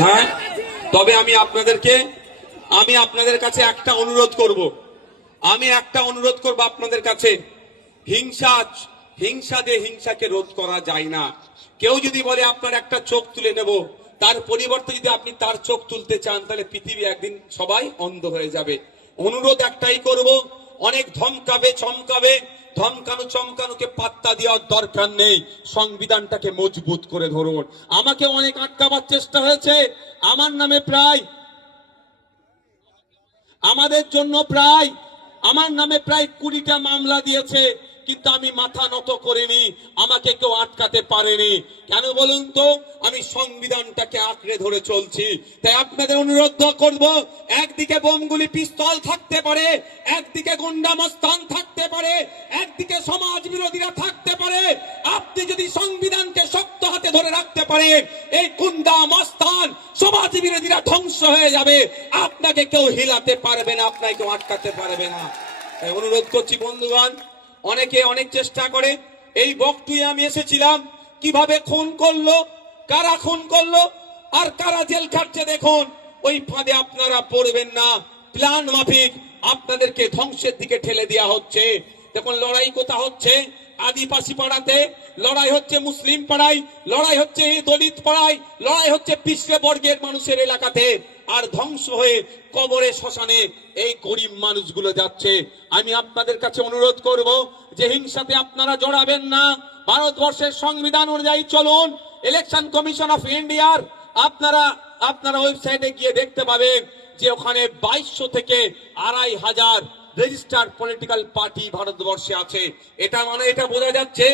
হ্যাঁ, তবে আমি আপনাদের কাছে একটা অনুরোধ করব। আপনাদের কাছে, হিংসা দিয়ে হিংসাকে রোধ করা যায় না। কেউ যদি বলে আপনার একটা চোখ তুলে নেব, তার পরিবর্তে যদি আপনি তার চোখ তুলতে চান, তাহলে পৃথিবী একদিন সবাই অন্ধ হয়ে যাবে। অনুরোধ একটাই করব, অনেক ধমকানো চমকানোকে পাত্তা দেওয়ার দরকার নেই। সংবিধানটাকে মজবুত করে ধরুন। আমাকে অনেক আটকাবার চেষ্টা হয়েছে, আমার নামে আমার নামে প্রায় 20টা মামলা দিয়েছে, কিন্তু আমি মাথা নত করিনি, আমাকে কেউ আটকাতে পারেনি। কেন বলুন তো? আমি সংবিধানটাকে আঁকড়ে ধরে চলছি। তাই আপনাদের অনুরোধ করব, একদিকে বোমগুলি পিস্তল থাকতে পারে, একদিকে গুন্ডা মস্তান থাকতে পারে, একদিকে সমাজ বিরোধীরা থাকতে পারে। আপনি যদি সংবিধানকে শক্ত হাতে ধরে রাখতে পারেন, এই গুন্ডা মস্তান সমাজ বিরোধীরা ধ্বংস হয়ে যাবে। আপনাকে কেউ হিলাতে পারবে না, আপনাকে কেউ আটকাতে পারবে না। তাই অনুরোধ করছি বন্ধুগণ, অনেকে অনেক চেষ্টা করে। এই বকটুয়ে আমি এসেছিলাম, কিভাবে খুন করলো, কারা খুন করলো আর কারা জেল খাটছে দেখুন। ওই ফাঁদে আপনারা পড়বেন না। প্ল্যান মাফিক আপনাদেরকে ধ্বংসের দিকে ঠেলে দেওয়া হচ্ছে। দেখুন লড়াই কোথা হচ্ছে? আদিবাসী পাড়াতে লড়াই হচ্ছে, মুসলিম পাড়ায় লড়াই হচ্ছে, দলিত পাড়ায় লড়াই হচ্ছে, পিছড়ে বর্গের মানুষের এলাকাতে। আর ধ্বংস হয়ে কবরে শ্মশানে এই গরিব মানুষগুলো যাচ্ছে। আমি আপনাদের কাছে অনুরোধ করব যে হিংসাতে আপনারা জড়াবেন না। ভারতবর্ষের সংবিধান অনুযায়ী চলুন। ইলেকশন কমিশন অফ ইন্ডিয়ার আপনারা ওয়েবসাইটে গিয়ে দেখতে পাবেন যে ওখানে 2200 থেকে 2500 রেজিস্টার্ড পলিটিক্যাল পার্টি ভারতবর্ষে আছে। এটা মানে এটা বোঝা যাচ্ছে,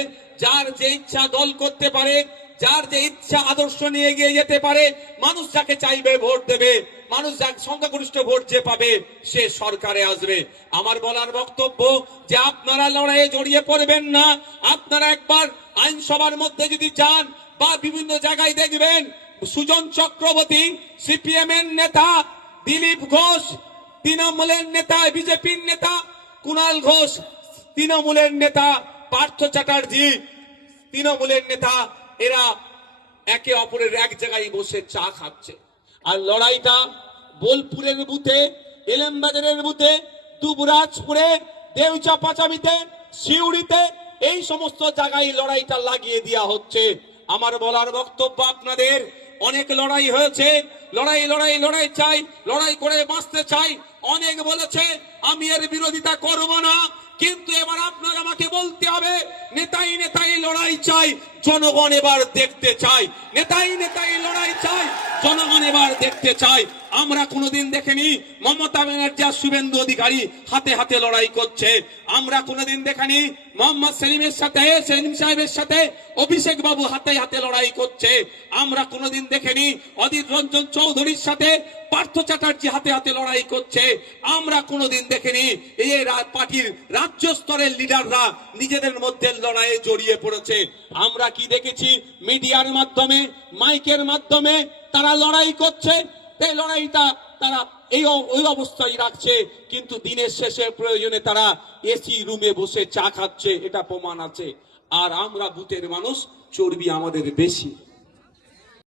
যার যে ইচ্ছা দল করতে পারে, যার যে ইচ্ছা আদর্শ নিয়ে এগিয়ে যেতে পারে, মানুষ যাকে চাইবে ভোট দেবে, মানুষ যাকে সংখ্যাগরিষ্ঠ ভোট যে পাবে সে সরকারে আসবে। আমার বলার বক্তব্য যে আপনারা লড়াইয়ে জড়িয়ে পড়বেন না। আপনারা একবার আইনসভার মধ্যে যদি যান বা বিভিন্ন জায়গায় দেখবেন, সুজন চক্রবর্তী সিপিএম এর নেতা, দিলীপ ঘোষ তৃণমূলের নেতা, বিজেপির নেতা কুণাল ঘোষ তৃণমূলের নেতা, পার্থ চ্যাটার্জি তৃণমূলের নেতা, এরা একে অপরের এক জায়গায় বসে চা খাচ্ছে। আর লড়াইটা বোলপুরের বুথে, এলেমবাজারের বুথে, দুবরাজপুরে, দেউচা পাঁচামিতে, সিউড়িতে, এই সমস্ত জায়গায় লড়াইটা লাগিয়ে দেওয়া হচ্ছে। আমার বলার বক্তব্য, আপনাদের অনেক লড়াই হয়েছে, লড়াই চাই, লড়াই করে বাঁচতে চাই। অনেক বলেছে আমি এর বিরোধিতা করব না, কিন্তু এবার আপনার আমাকে বলতে হবে, নেতাই লড়াই চাই, জনগণ এবার দেখতে চাই। নেতাই লড়াই চাই, জনগণ এবার দেখতে চাই। আমরা কোনোদিন দেখিনি মমতা ব্যানার্জি আর শুভেন্দু অধিকারী হাতে হাতে লড়াই করছে। আমরা কোনোদিন দেখিনি মোহাম্মদ সেলিম সাহেবের সাথে অভিষেক বাবু হাতে হাতে লড়াই করছে। আমরা কোনোদিন দেখিনি অধীর রঞ্জন চৌধুরীর সাথে পার্থ চ্যাটার্জি হাতে হাতে লড়াই করছে। আমরা কোনোদিন দেখিনি এই পার্টির রাজ্য স্তরের লিডাররা নিজেদের মধ্যে লড়াইয়ে জড়িয়ে পড়েছে। আমরা কি দেখেছি? মিডিয়ার মাধ্যমে, মাইকের মাধ্যমে তারা লড়াই করছে। এই লড়াইটা তারা ওই অবস্থায় রাখছে, কিন্তু দিনের শেষে প্রয়োজনে তারা এসি রুমে বসে চা খাচ্ছে, এটা প্রমাণ আছে। আর আমরা বুথের মানুষ, চর্বি আমাদের বেশি।